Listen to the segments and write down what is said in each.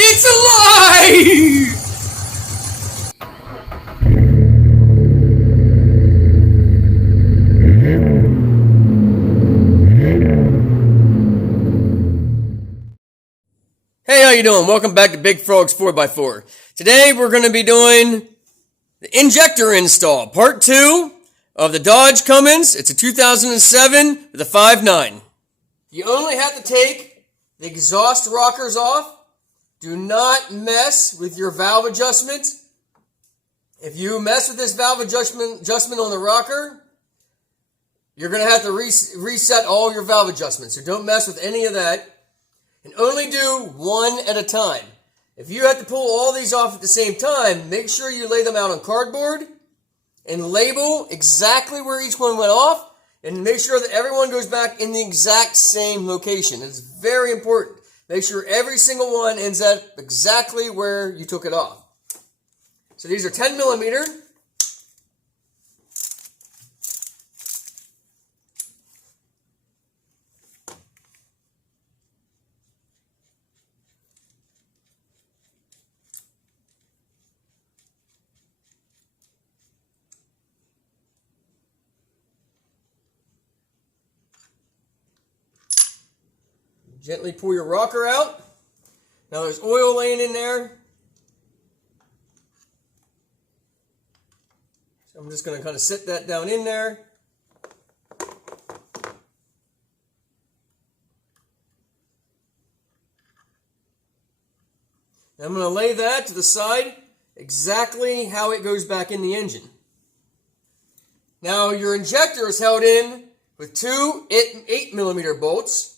It's alive! Hey, how you doing? Welcome back to Big Frog's 4x4. Today we're going to be doing the injector install, part 2 of the Dodge Cummins. It's a 2007 with a 5.9. You only have to take the exhaust rockers off. Do not mess with your valve adjustment. If you mess with this valve adjustment on the rocker, you're going to have to reset all your valve adjustments. So don't mess with any of that. And only do one at a time. If you have to pull all these off at the same time, make sure you lay them out on cardboard and label exactly where each one went off, and make sure that everyone goes back in the exact same location. It's very important. Make sure every single one ends up exactly where you took it off. So these are 10 millimeter. Gently pull your rocker out. Now there's oil laying in there. So I'm just going to kind of sit that down in there. And I'm going to lay that to the side exactly how it goes back in the engine. Now your injector is held in with two 8 millimeter bolts.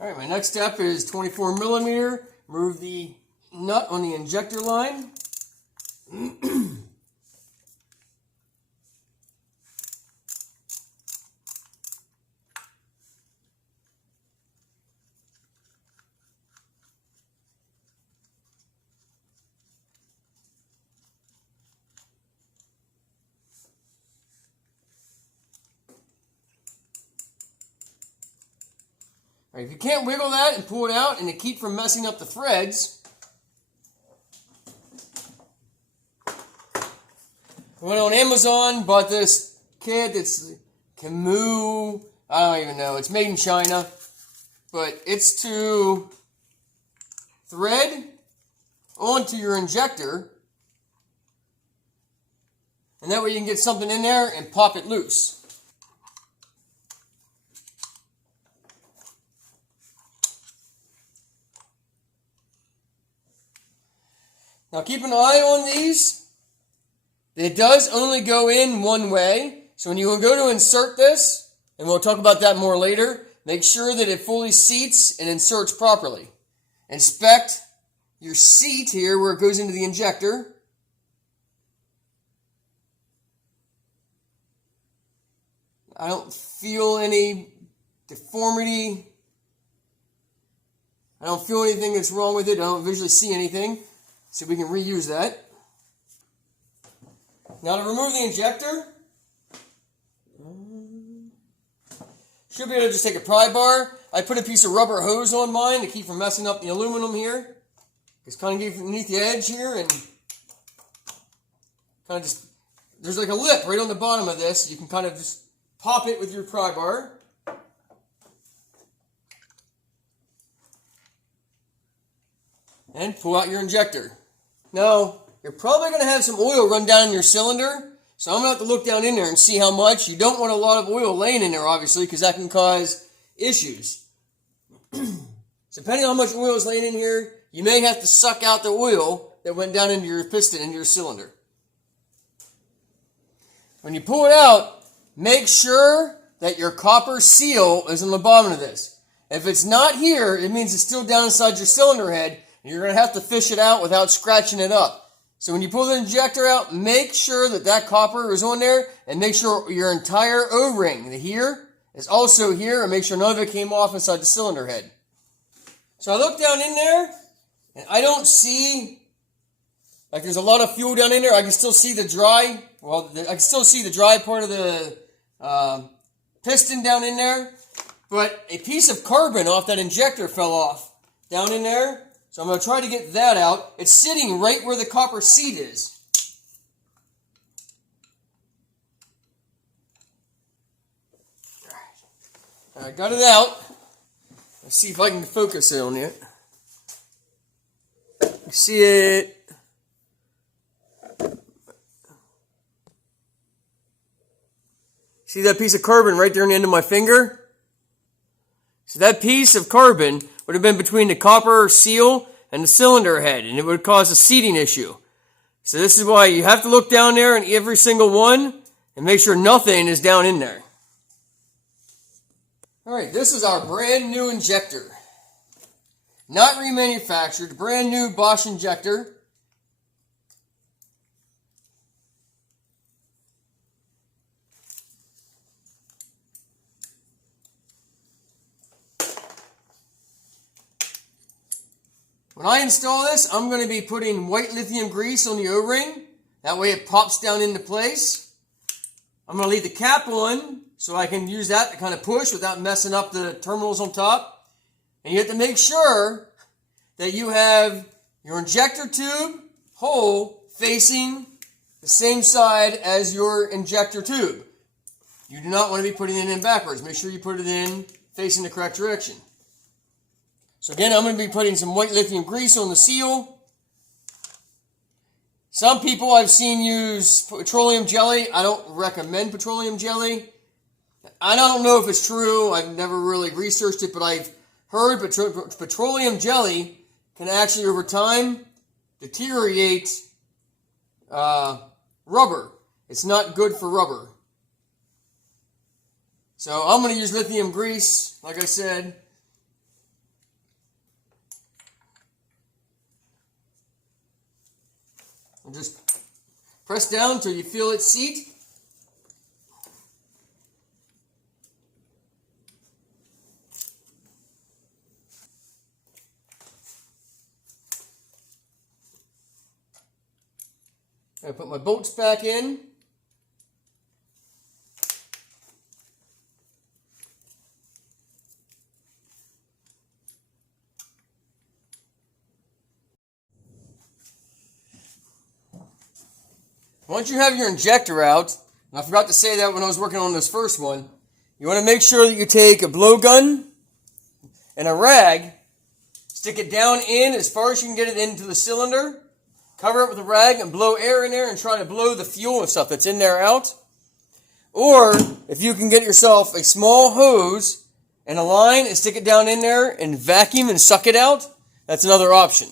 Alright, my next step is 24 millimeter. Remove the nut on the injector line. If you can't wiggle that and pull it out and to keep from messing up the threads, I went on Amazon, bought this kit. It's Cummins, I don't even know. It's made in China, but it's to thread onto your injector, and that way you can get something in there and pop it loose. Now keep an eye on these. It does only go in one way. So when you go to insert this, and we'll talk about that more later, make sure that it fully seats and inserts properly. Inspect your seat here where it goes into the injector. I don't feel any deformity. I don't feel anything that's wrong with it. I don't visually see anything. So we can reuse that. Now to remove the injector, should be able to just take a pry bar. I put a piece of rubber hose on mine to keep from messing up the aluminum here. Just kind of get underneath the edge here and kind of just, there's like a lip right on the bottom of this. You can kind of just pop it with your pry bar. And pull out your injector. Now, you're probably going to have some oil run down in your cylinder, so I'm going to have to look down in there and see how much. You don't want a lot of oil laying in there, obviously, because that can cause issues. So depending on how much oil is laying in here, you may have to suck out the oil that went down into your piston, into your cylinder. When you pull it out, make sure that your copper seal is on the bottom of this. If it's not here, it means it's still down inside your cylinder head, and you're going to have to fish it out without scratching it up. So when you pull the injector out, make sure that that copper is on there, and make sure your entire O-ring here is also here, and make sure none of it came off inside the cylinder head. So I look down in there, and I don't see, like there's a lot of fuel down in there. I can still see the dry, I can still see the dry part of the piston down in there. But a piece of carbon off that injector fell off down in there. So I'm going to try to get that out. It's sitting right where the copper seat is. I got it out. Let's see if I can focus on it. You see it? See that piece of carbon right there on the end of my finger? So that piece of carbon would have been between the copper seal and the cylinder head, and it would cause a seating issue. So this is why you have to look down there in every single one and make sure nothing is down in there. Alright, this is our brand new injector. Not remanufactured, brand new Bosch injector. When I install this, I'm going to be putting white lithium grease on the O-ring. That way it pops down into place. I'm going to leave the cap on so I can use that to kind of push without messing up the terminals on top. And you have to make sure that you have your injector tube hole facing the same side as your injector tube. You do not want to be putting it in backwards. Make sure you put it in facing the correct direction. So again, I'm going to be putting some white lithium grease on the seal. Some people I've seen use petroleum jelly. I don't recommend petroleum jelly. I don't know if it's true. I've never really researched it, but I've heard petroleum jelly can actually, over time, deteriorate rubber. It's not good for rubber. So I'm going to use lithium grease, like I said. And just press down until you feel it seat. I put my bolts back in. Once you have your injector out, and I forgot to say that when I was working on this first one, you want to make sure that you take a blowgun and a rag, stick it down in as far as you can get it into the cylinder, cover it with a rag and blow air in there and try to blow the fuel and stuff that's in there out. Or if you can get yourself a small hose and a line and stick it down in there and vacuum and suck it out, that's another option.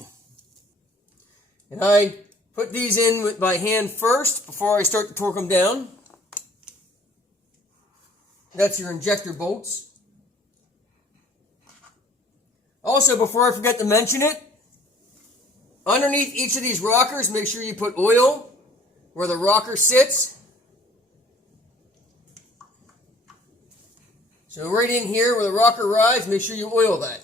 And I put these in by hand first before I start to torque them down. That's your injector bolts. Also, before I forget to mention it, underneath each of these rockers, make sure you put oil where the rocker sits. So right in here where the rocker rides, make sure you oil that.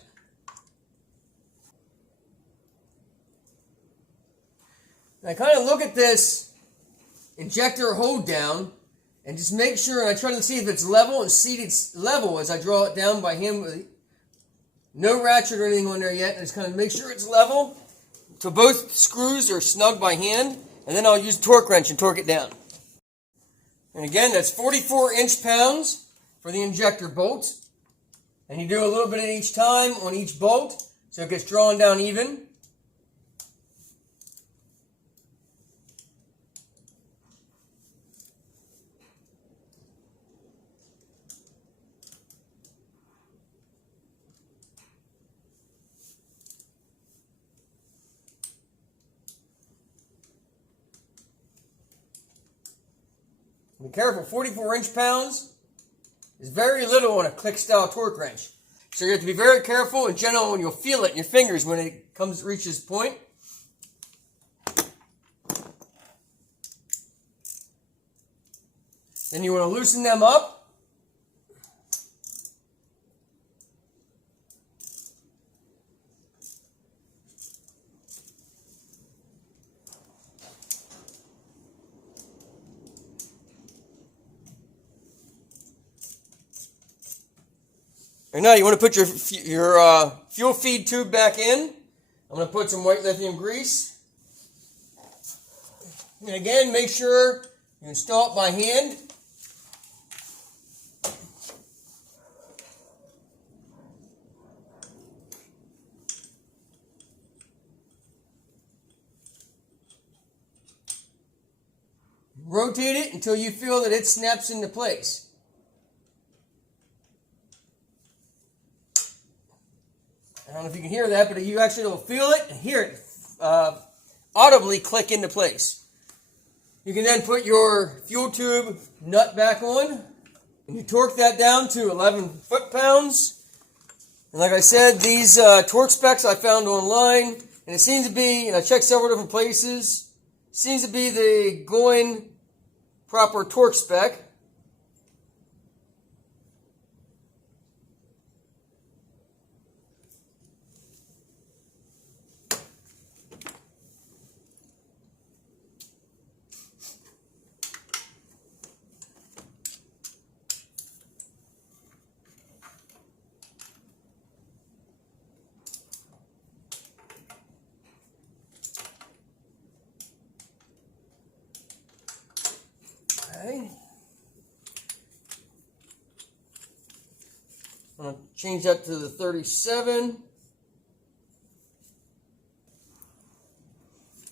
And I kind of look at this injector hold down and just make sure, and I try to see if it's level and seated level as I draw it down by hand with no ratchet or anything on there yet. And just kind of make sure it's level. So both screws are snug by hand, and then I'll use a torque wrench and torque it down. And again, that's 44 inch-pounds for the injector bolts. And you do a little bit at each time on each bolt, so it gets drawn down even. Be careful, 44 inch-pounds is very little on a click-style torque wrench. So you have to be very careful and gentle, and you'll feel it in your fingers when it reaches point. Then you want to loosen them up. And now you want to put your fuel feed tube back in. I'm going to put some white lithium grease. And again, make sure you install it by hand. Rotate it until you feel that it snaps into place. I don't know if you can hear that, but you actually will feel it and hear it audibly click into place. You can then put your fuel tube nut back on, and you torque that down to 11 foot-pounds. And like I said, these torque specs I found online, and it seems to be, and I checked several different places, seems to be the going proper torque spec. Okay. I'm going to change that to the 37.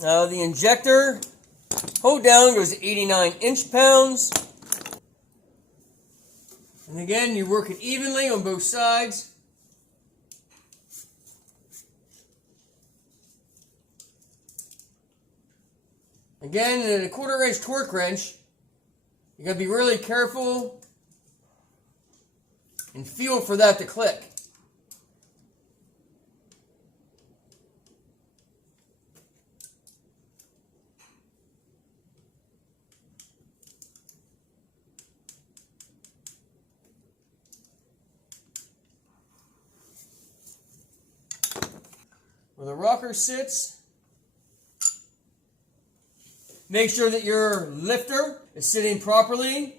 Now the injector, hold down, goes to 89 inch-pounds. And again, you work it evenly on both sides. Again, in a 1/4 inch torque wrench, you got to be really careful and feel for that to click. Where the rocker sits, make sure that your lifter is sitting properly.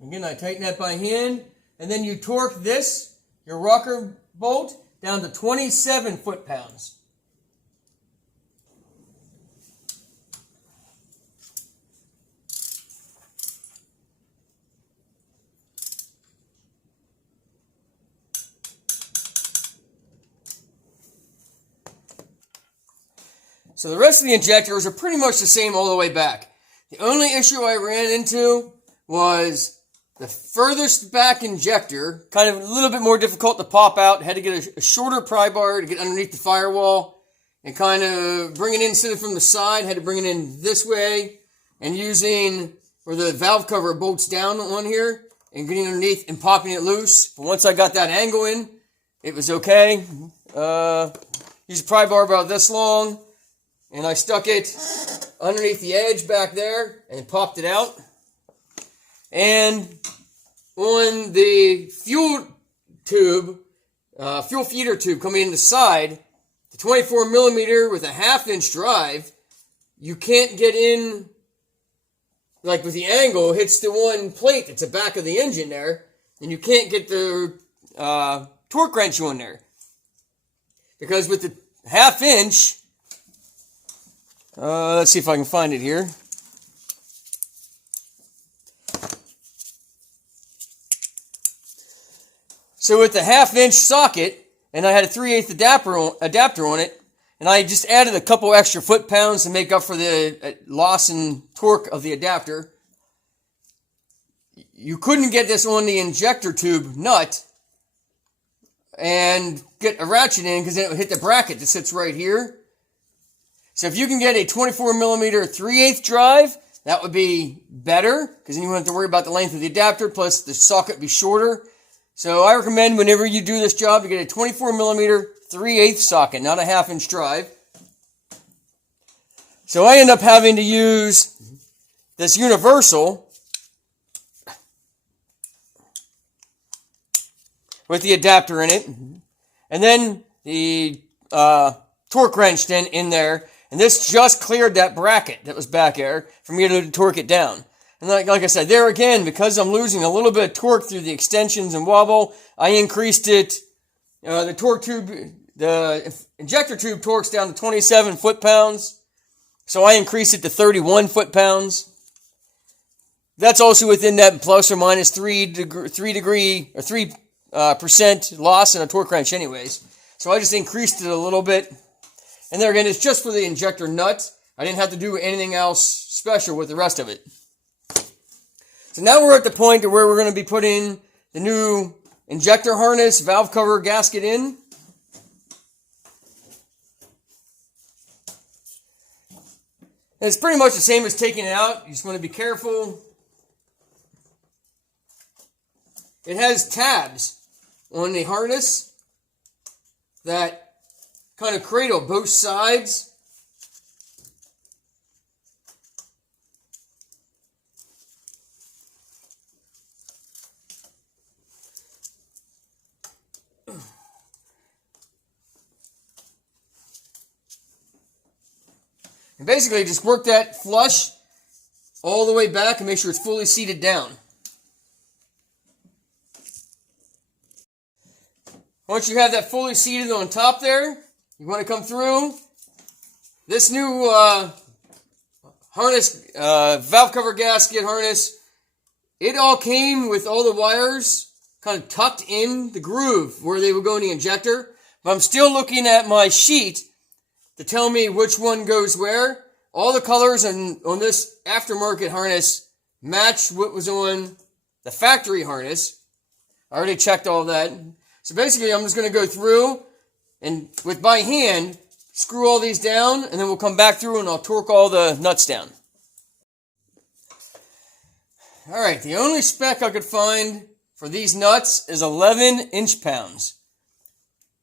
Again, I tighten that by hand, and then you torque this, your rocker bolt, down to 27 foot-pounds. So the rest of the injectors are pretty much the same all the way back. The only issue I ran into was the furthest back injector, kind of a little bit more difficult to pop out. Had to get a shorter pry bar to get underneath the firewall and kind of bring it in instead of from the side. Had to bring it in this way and using where the valve cover bolts down on here and getting underneath and popping it loose. But once I got that angle in, it was okay. Use a pry bar about this long. And I stuck it underneath the edge back there and popped it out. And on the fuel tube, fuel feeder tube coming in the side, the 24 millimeter with a 1/2 inch drive, you can't get in, like with the angle, hits the one plate that's the back of the engine there, and you can't get the torque wrench on there. Because with the 1/2 inch, let's see if I can find it here. So with the 1/2 inch socket, and I had a 3/8 adapter on it, and I just added a couple extra foot-pounds to make up for the loss in torque of the adapter. You couldn't get this on the injector tube nut and get a ratchet in because it would hit the bracket that sits right here. So if you can get a 24 millimeter 3/8 drive, that would be better because then you wouldn't have to worry about the length of the adapter, plus the socket would be shorter. So I recommend whenever you do this job, you get a 24 millimeter 3/8 socket, not a 1/2 inch drive. So I end up having to use this universal with the adapter in it. And then the torque wrench in there. And this just cleared that bracket that was back there for me to torque it down. And like I said, there again, because I'm losing a little bit of torque through the extensions and wobble, I increased it. The torque tube, the injector tube torques down to 27 foot-pounds. So I increased it to 31 foot-pounds. That's also within that plus or minus 3% loss in a torque wrench anyways. So I just increased it a little bit. And there again, it's just for the injector nut. I didn't have to do anything else special with the rest of it. So now we're at the point where we're going to be putting the new injector harness, valve cover gasket in. And it's pretty much the same as taking it out. You just want to be careful. It has tabs on the harness that kind of cradle both sides. And basically just work that flush all the way back and make sure it's fully seated down. Once you have that fully seated on top there, you want to come through. This new harness, valve cover gasket harness, it all came with all the wires kind of tucked in the groove where they would go in the injector. But I'm still looking at my sheet to tell me which one goes where. All the colors on this aftermarket harness match what was on the factory harness. I already checked all that. So basically, I'm just going to go through and with my hand, screw all these down, and then we'll come back through and I'll torque all the nuts down. All right, the only spec I could find for these nuts is 11 inch-pounds.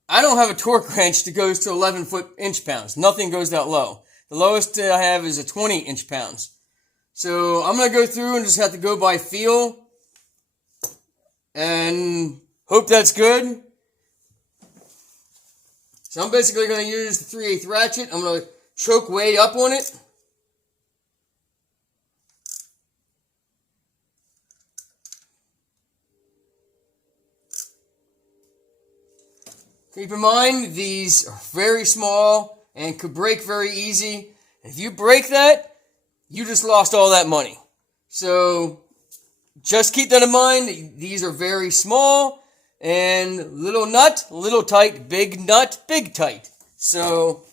I don't have a torque wrench that goes to 11 inch-pounds. Nothing goes that low. The lowest I have is a 20 inch-pounds. So I'm going to go through and just have to go by feel and hope that's good. So I'm basically going to use the 3/8 ratchet. I'm going to choke way up on it. Keep in mind, these are very small and could break very easy. If you break that, you just lost all that money. So just keep that in mind. These are very small and little nut, little tight, big nut, big tight. So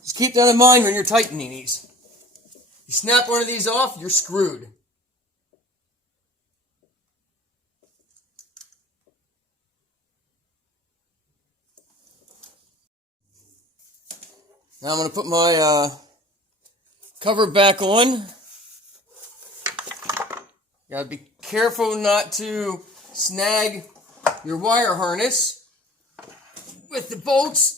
just keep that in mind when you're tightening these. You snap one of these off, you're screwed. Now I'm going to put my cover back on. Got to be careful not to snag your wire harness with the bolts.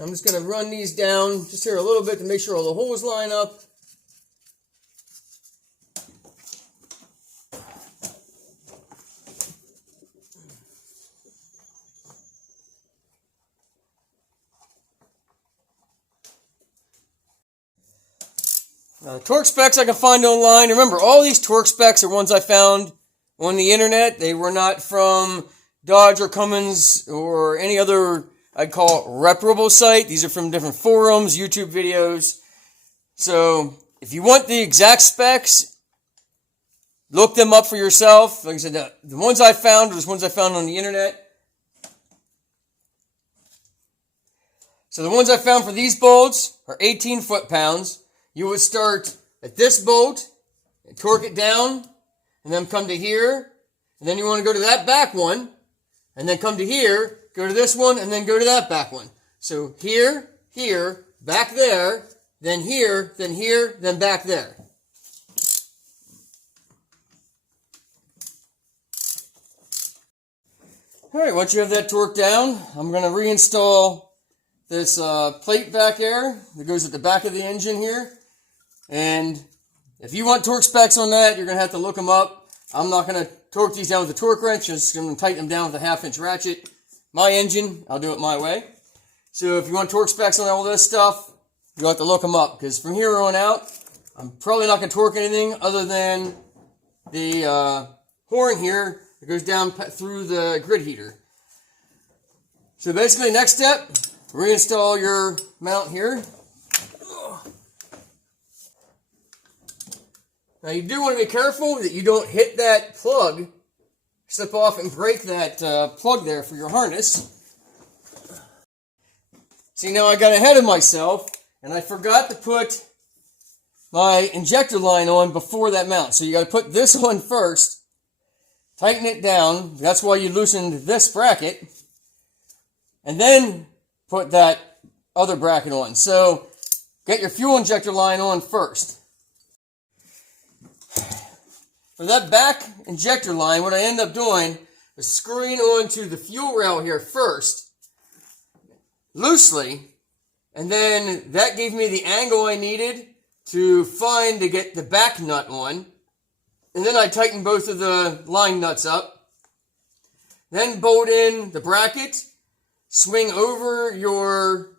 I'm just going to run these down just here a little bit to make sure all the holes line up. Now the torque specs I can find online. Remember, all these torque specs are ones I found on the internet. They were not from Dodge or Cummins or any other, I'd call it, reputable site. These are from different forums, YouTube videos. So if you want the exact specs, look them up for yourself. Like I said, the ones I found are the ones I found on the internet. So the ones I found for these bolts are 18 foot-pounds. You would start at this bolt and torque it down and then come to here, and then you want to go to that back one, and then come to here, go to this one, and then go to that back one. So here, here, back there, then here, then back there. Alright, once you have that torqued down, I'm going to reinstall this plate back there that goes at the back of the engine here. And if you want torque specs on that, you're going to have to look them up. I'm not going to torque these down with a torque wrench, just going to tighten them down with a 1/2 inch ratchet. My engine, I'll do it my way. So if you want torque specs on all this stuff, you'll have to look them up, because from here on out, I'm probably not going to torque anything other than the horn here that goes down through the grid heater. So basically, next step, reinstall your mount here. Now you do want to be careful that you don't hit that plug, slip off and break that plug there for your harness. See, now I got ahead of myself and I forgot to put my injector line on before that mount. So you got to put this on first, tighten it down. That's why you loosened this bracket. And then put that other bracket on. So get your fuel injector line on first. For that back injector line, what I end up doing is screwing onto the fuel rail here first, loosely, and then that gave me the angle I needed to get the back nut on. And then I tighten both of the line nuts up. Then bolt in the bracket, swing over your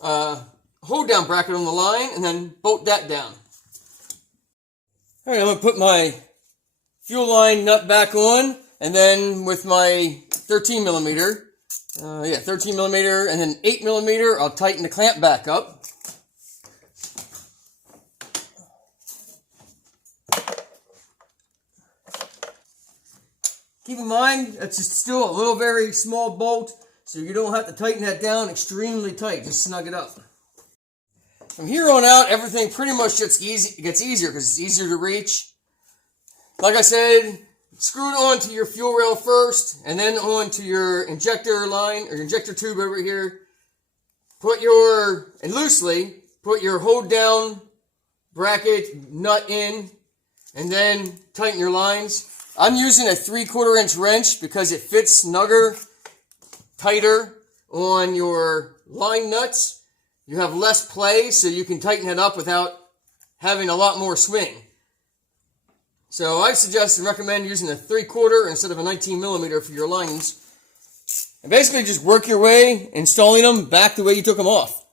hold down bracket on the line, and then bolt that down. Alright, I'm going to put my fuel line nut back on, and then with my 13 millimeter, 13 millimeter, and then 8 millimeter, I'll tighten the clamp back up. Keep in mind, that's just still a little very small bolt, so you don't have to tighten that down extremely tight, just snug it up. From here on out, everything pretty much gets easier because it's easier to reach. Like I said, screw it onto your fuel rail first, and then onto your injector line, or injector tube over here. Loosely, put your hold down bracket nut in, and then tighten your lines. I'm using a 3/4 inch wrench because it fits snugger, tighter on your line nuts. You have less play, so you can tighten it up without having a lot more swing. So I suggest and recommend using a 3/4 instead of a 19 millimeter for your lines. And basically just work your way installing them back the way you took them off.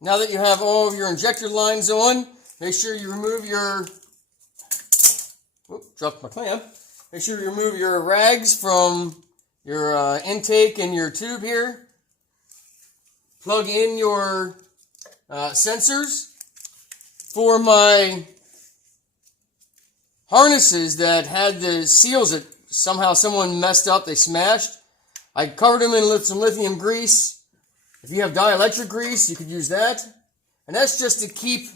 Now that you have all of your injector lines on, make sure you remove your, dropped my clamp. Make sure you remove your rags from your intake and your tube here. Plug in your sensors. For my harnesses that had the seals that somehow someone messed up, they smashed, I covered them in some lithium grease. If you have dielectric grease, you could use that. And that's just to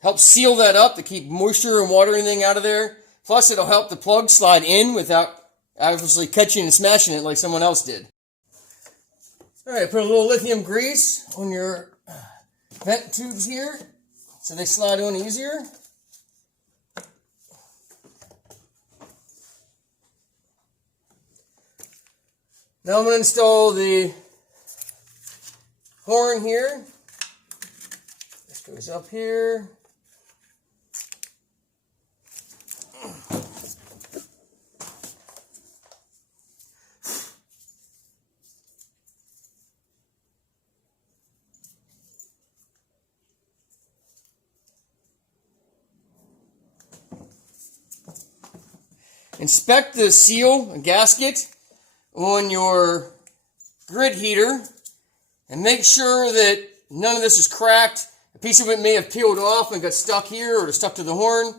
help seal that up, to keep moisture and water and anything out of there. Plus, it'll help the plug slide in without obviously catching and smashing it like someone else did. Alright, put a little lithium grease on your vent tubes here so they slide on easier. Now I'm going to install the horn here. This goes up here. Inspect the seal and gasket on your grid heater and make sure that none of this is cracked. A piece of it may have peeled off and got stuck here or stuck to the horn.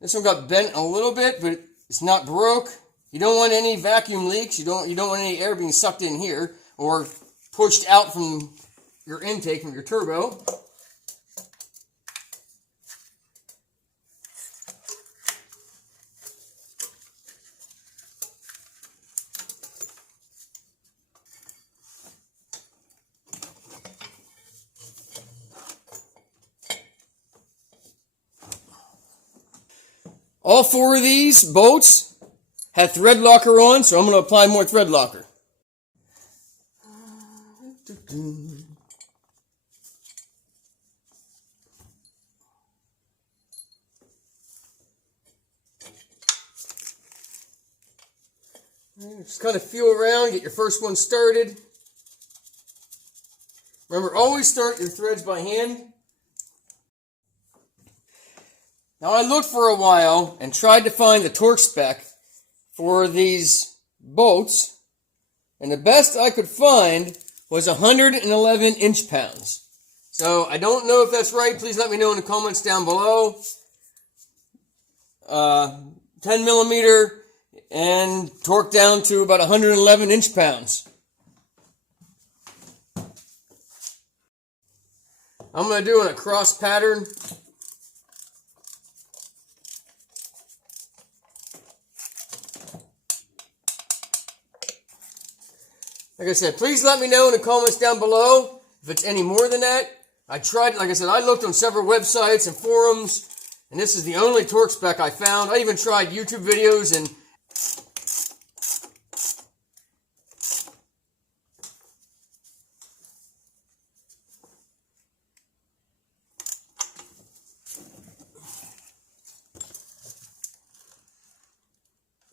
This one got bent a little bit, but it's not broke. You don't want any vacuum leaks. You don't want any air being sucked in here or pushed out from your intake from your turbo. All 4 of these bolts have thread locker on, so I'm going to apply more thread locker. Just kind of feel around, get your first one started. Remember, always start your threads by hand. Now, I looked for a while and tried to find the torque spec for these bolts, and the best I could find was 111 inch-pounds. So, I don't know if that's right. Please let me know in the comments down below. 10 millimeter and torque down to about 111 inch-pounds. I'm going to do it in a cross pattern. Like I said, please let me know in the comments down below if it's any more than that. I tried, like I said, I looked on several websites and forums, and this is the only torque spec I found. I even tried YouTube videos and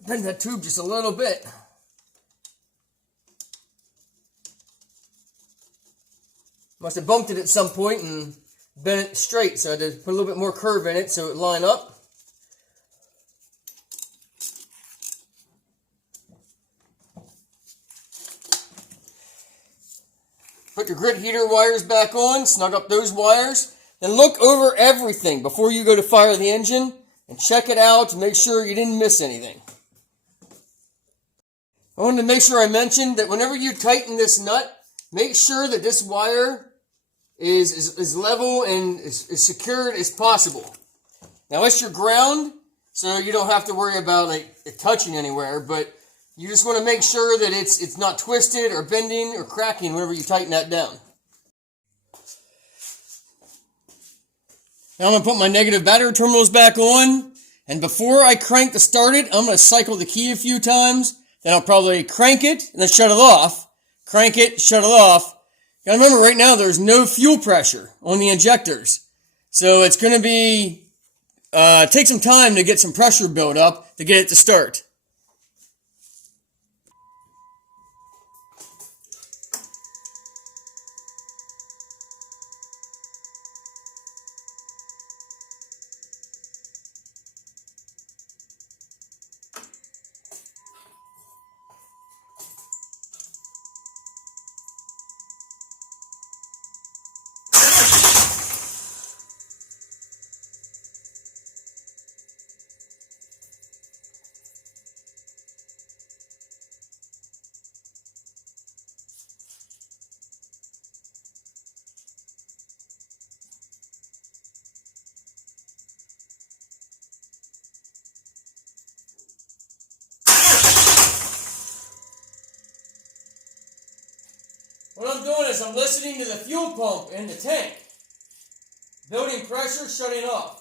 bend that tube just a little bit. Must have bumped it at some point and bent it straight, so I had to put a little bit more curve in it so it would line up. Put your grit heater wires back on, snug up those wires, then look over everything before you go to fire the engine and check it out to make sure you didn't miss anything. I wanted to make sure I mentioned that whenever you tighten this nut, make sure that this wire is level and as secured as possible. Now it's your ground, so you don't have to worry about it touching anywhere, but you just want to make sure that it's not twisted or bending or cracking whenever you tighten that down. Now I'm going to put my negative battery terminals back on, and before I crank to start it, I'm going to cycle the key a few times, then I'll probably crank it and then shut it off. Crank it, shut it off. Now remember, right now there's no fuel pressure on the injectors. So it's going to be, take some time to get some pressure built up to get it to start. What I'm doing is I'm listening to the fuel pump in the tank. Building pressure, shutting off.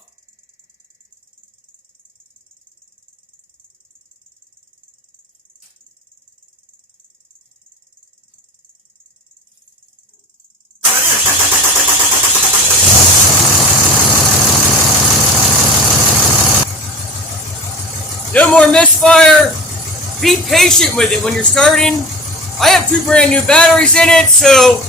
No more misfire. Be patient with it when you're starting. I have 2 brand new batteries in it, so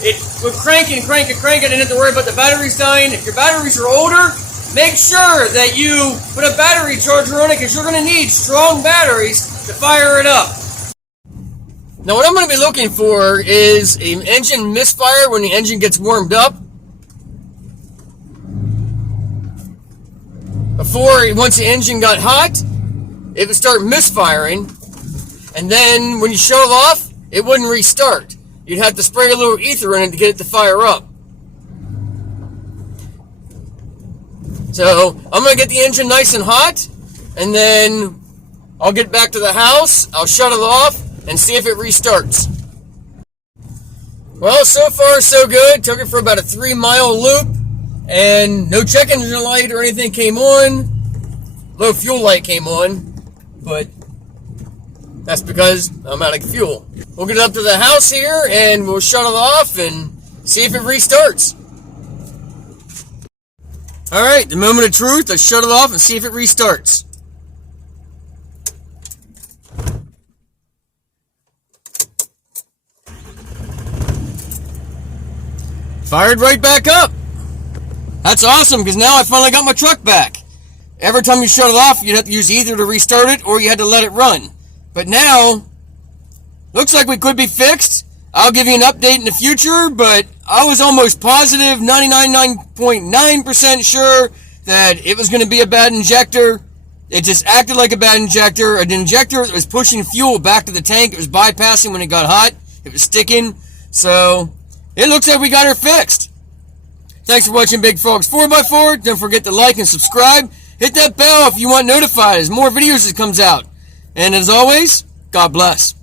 it would crank and crank and crank. I didn't have to worry about the batteries dying. If your batteries are older, make sure that you put a battery charger on it because you're going to need strong batteries to fire it up. Now what I'm going to be looking for is an engine misfire when the engine gets warmed up. Once the engine got hot, it would start misfiring. And then when you shut it off, it wouldn't restart. You'd have to spray a little ether in it to get it to fire up. So I'm going to get the engine nice and hot, and then I'll get back to the house, I'll shut it off, and see if it restarts. Well, so far so good. Took it for about a 3-mile loop, and no check engine light or anything came on. low fuel light came on, but that's because I'm out of fuel. We'll get up to the house here and we'll shut it off and see if it restarts. Alright, the moment of truth. Let's shut it off and see if it restarts. Fired right back up. That's awesome, because now I finally got my truck back. Every time you shut it off, you'd have to use either to restart it or you had to let it run. But now, looks like we could be fixed. I'll give you an update in the future, but I was almost positive, 99.9% sure that it was going to be a bad injector. It just acted like a bad injector. An injector that was pushing fuel back to the tank. It was bypassing when it got hot. It was sticking. So, it looks like we got her fixed. Thanks for watching Big Frogs 4x4. Don't forget to like and subscribe. Hit that bell if you want notified as more videos that comes out. And as always, God bless.